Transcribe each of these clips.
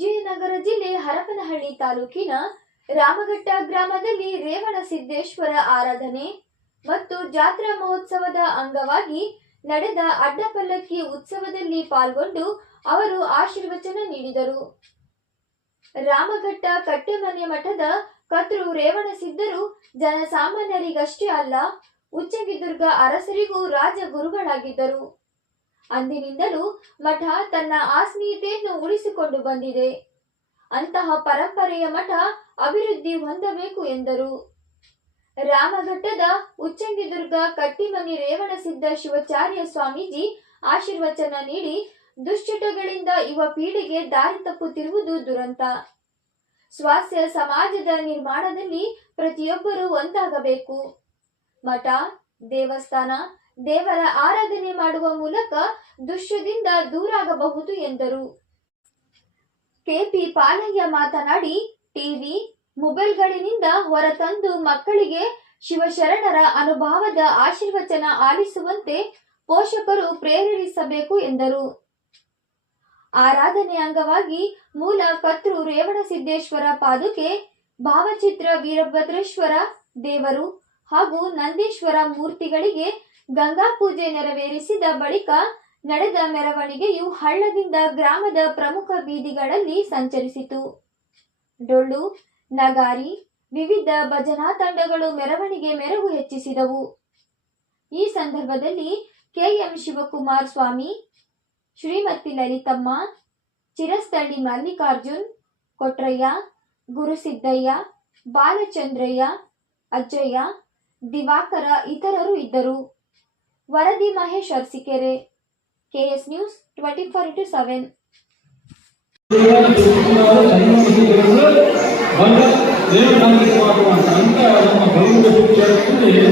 ರಾಮನಗರ ಜಿಲ್ಲೆ ಹರಪನಹಳ್ಳಿ ತಾಲೂಕಿನ ರಾಮಘಟ್ಟ ಗ್ರಾಮದಲ್ಲಿ ರೇವಣ ಸಿದ್ದೇಶ್ವರ ಆರಾಧನೆ ಮತ್ತು ಜಾತ್ರಾ ಮಹೋತ್ಸವದ ಅಂಗವಾಗಿ ನಡೆದ ಅಡ್ಡಪಲ್ಲಕ್ಕಿ ಉತ್ಸವದಲ್ಲಿ ಪಾಲ್ಗೊಂಡು ಅವರು ಆಶೀರ್ವಚನ ನೀಡಿದರು. ರಾಮಘಟ್ಟ ಕಟ್ಟೆಮನೆ ಮಠದ ಕತ್ರು ರೇವಣ ಸಿದ್ದರು ಜನಸಾಮಾನ್ಯರಿಗಷ್ಟೇ ಅಲ್ಲ, ಉಚ್ಚಂಗಿದುರ್ಗ ಅರಸರಿಗೂ ರಾಜಗುರುಗಳಾಗಿದ್ದರು. ಅಂದಿನಿಂದಲೂ ಮಠ ತನ್ನ ಆತ್ಮೀಯತೆಯನ್ನು ಉಳಿಸಿಕೊಂಡು ಬಂದಿದೆ. ಅಂತಹ ಪರಂಪರೆಯ ಮಠ ಅಭಿವೃದ್ಧಿ ಹೊಂದಬೇಕು ಎಂದರು. ರಾಮಘಟ್ಟದ ಉಚ್ಚಂಗಿದುರ್ಗ ಕಟ್ಟಿಮನಿ ರೇವಣಸಿದ್ಧ ಶಿವಾಚಾರ್ಯ ಸ್ವಾಮೀಜಿ ಆಶೀರ್ವಚನ ನೀಡಿ ದುಶ್ಚಟಗಳಿಂದ ಯುವ ಪೀಳಿಗೆ ದಾರಿ ತಪ್ಪುತ್ತಿರುವುದು ದುರಂತ. ಸ್ವಾಸ್ಥ್ಯ ಸಮಾಜದ ನಿರ್ಮಾಣದಲ್ಲಿ ಪ್ರತಿಯೊಬ್ಬರೂ ಒಂದಾಗಬೇಕು. ಮಠ, ದೇವಸ್ಥಾನ ದೇವರ ಆರಾಧನೆ ಮಾಡುವ ಮೂಲಕ ದುಷ್ಯದಿಂದ ದೂರಾಗಬಹುದು ಎಂದರು. ಕೆಪಿ ಪಾಲಯ್ಯ ಮಾತನಾಡಿ ಟಿವಿ ಮೊಬೈಲ್ಗಳಿಂದ ಹೊರತಂದು ಮಕ್ಕಳಿಗೆ ಶಿವಶರಣರ ಅನುಭವದ ಆಶೀರ್ವಚನ ಆಲಿಸುವಂತೆ ಪೋಷಕರು ಪ್ರೇರೇಪಿಸಬೇಕು ಎಂದರು. ಆರಾಧನೆ ಅಂಗವಾಗಿ ಮೂಲ ಕತ್ರು ರೇವಣಸಿದ್ದೇಶ್ವರ ಪಾದುಕೆ, ಭಾವಚಿತ್ರ ವೀರಭದ್ರೇಶ್ವರ ದೇವರು ಹಾಗೂ ನಂದೀಶ್ವರ ಮೂರ್ತಿಗಳಿಗೆ ಗಂಗಾ ಪೂಜೆ ನೆರವೇರಿಸಿದ ಬಳಿಕ ನಡೆದ ಮೆರವಣಿಗೆಯು ಹಳ್ಳದಿಂದ ಗ್ರಾಮದ ಪ್ರಮುಖ ಬೀದಿಗಳಲ್ಲಿ ಸಂಚರಿಸಿತು. ಡೊಳ್ಳು, ನಗಾರಿ, ವಿವಿಧ ಭಜನಾ ತಂಡಗಳು ಮೆರವಣಿಗೆ ಮೆರವು ಹೆಚ್ಚಿಸಿದವು. ಈ ಸಂದರ್ಭದಲ್ಲಿ ಕೆಎಂ ಶಿವಕುಮಾರ್ ಸ್ವಾಮಿ, ಶ್ರೀಮತಿ ಲಲಿತಮ್ಮ, ಚಿರಸ್ಥಳ್ಳಿ ಮಲ್ಲಿಕಾರ್ಜುನ್, ಕೊಟ್ರಯ್ಯ, ಗುರುಸಿದ್ದಯ್ಯ, ಬಾಲಚಂದ್ರಯ್ಯ, ಅಜ್ಜಯ್ಯ, ದಿವಾಕರ ಇತರರು ಇದ್ದರು. ವರದಿ Mahesh Arasikere KS news twenty four into seven ಅಂತ ನಮ್ಮ ಗೌರವ ಶಿಕ್ಷಣದಲ್ಲಿ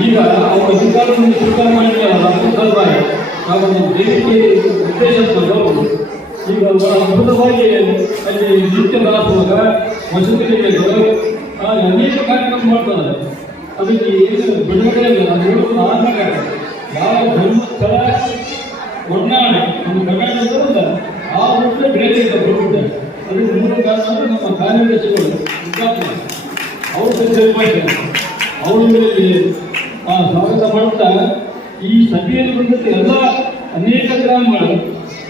ಈಗ ಅವರ ಅಧಿಕಾರವನ್ನು ಸ್ವೀಕಾರ ಮಾಡಿದ್ದಾರಲ್ಲ ಅದ್ಭುತವಾಗಿ ನಾವು ನಮ್ಮ ದೇಶಕ್ಕೆ ಉದ್ದೇಶಿಸಿಕೊಂಡು ಈಗ ಅವರ ಅದ್ಭುತವಾಗಿ ಅಲ್ಲಿ ನೃತ್ಯ ಕಲಾತ್ಮಕ ವಸತಿಗಳು ಅನೇಕ ಕಾರ್ಯಕ್ರಮ ಮಾಡ್ತಾರೆ ಅದಕ್ಕೆ ಏನು ಬಿಡುಗಡೆ ನೋಡೋದು ಆದಾಗ ಯಾವ ಧರ್ಮಸ್ಥಳ ಒಡನಾಡು ನಮ್ಮ ಕರ್ನಾಟಕದ ಆ ಊರಿನ ಬೇರೆ ಇದೆ ಪ್ರಕೃತಿ ಅದಕ್ಕೆ ಮೂರು ಕಾರಣ ನಮ್ಮ ಅವರು ಸರಿ ಮಾಡಿದ್ದಾರೆ ಅವರು ಆ ಸ್ವಾಗತ ಮಾಡುತ್ತಾ ಈ ಸಭೆಯಲ್ಲಿ ಬಂದಂತೆ ಎಲ್ಲ ಅನೇಕ ಗ್ರಾಮಗಳು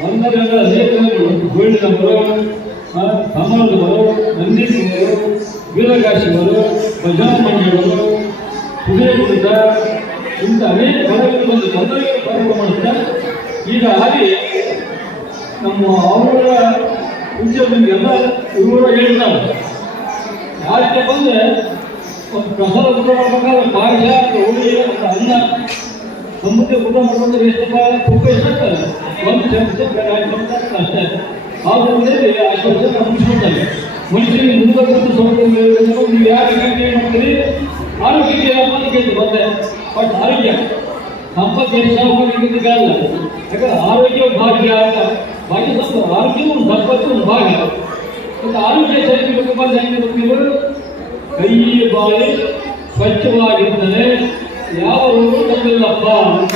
ಒಂದರಿಂದ ಅನೇಕ ಗ್ರಾಮಗಳು ಗೋಳಿನವರು ಸಮಾಜವರು ನಂದೀಶವರು ವೀರಕಾಶಿಗಳು ಭಜನಾ ಮಂಡಳಿಗಳು ಸುದೇಗುಡಿದ ಇಂಥ ಅನೇಕ ಪದಗಳು ಬಂದು ಎಲ್ಲರಿಗೂ ಪ್ರಾರಂಭ ಮಾಡುತ್ತಾ. ಈಗ ಹಾಗೆ ನಮ್ಮ ಅವರ ಉದ್ಯೋಗಗಳಿಗೆಲ್ಲ ಇವರು ಹೇಳ್ತಾರೆ ಯಾರಿಗೆ ಬಂದರೆ ಒಂದು ಪ್ರಸಾದ ಊಟ ಮಾಡಬೇಕಾದ್ರೆ ಅಥವಾ ಹೋಳಿ ಮತ್ತು ಅನ್ನ ಸಮುದ್ರ ಊಟ ಮಾಡ್ಕೊಂಡ್ರೆ ಎಷ್ಟು ಕಾಲ ತುಂಬ ಎಷ್ಟಾಗ್ತದೆ ಒಂದು ಚಮಚ ಅಷ್ಟೇ. ಆದ್ರಲ್ಲಿ ಆಶ್ವಾಸನೆ ಮುಗಿಸ್ಕೊಳ್ತಾರೆ? ಮನುಷ್ಯನಿಗೆ ಮುಂದೆ ಬಂದು ಸೌಲಭ್ಯ ನೀವು ಯಾಕೆ ಗಂಟೆ ಮಾಡ್ತೀರಿ ಆರೋಗ್ಯಕ್ಕೆ ಕೇಳ್ತು ಬಂದೆ ಬಟ್ ಆರೋಗ್ಯ. ಸಂಪತ್ತು ಸಾವುಕಾರಿಗಿಂತ ಕಾರಣ ಯಾಕಂದ್ರೆ ಆರೋಗ್ಯ ಭಾಗ್ಯ ಅಂತ. ಭಾಗ್ಯ ಸಂಪತ್ತು ಆರೋಗ್ಯ ಒಂದು ಸಂಪತ್ತು ಒಂದು ಭಾಗ್ಯ. ಮತ್ತು ಆರೋಗ್ಯ ಸರಿ ಬಂದ ಹೆಂಗೆ ನೀವು ಕೈ ಬಾಯಿ ಸ್ವಚ್ಛವಾಗಿರ್ತದೆ ಯಾವ ರೋಗ ತಪ್ಪಿಲ್ಲಪ್ಪ ಅಂತ.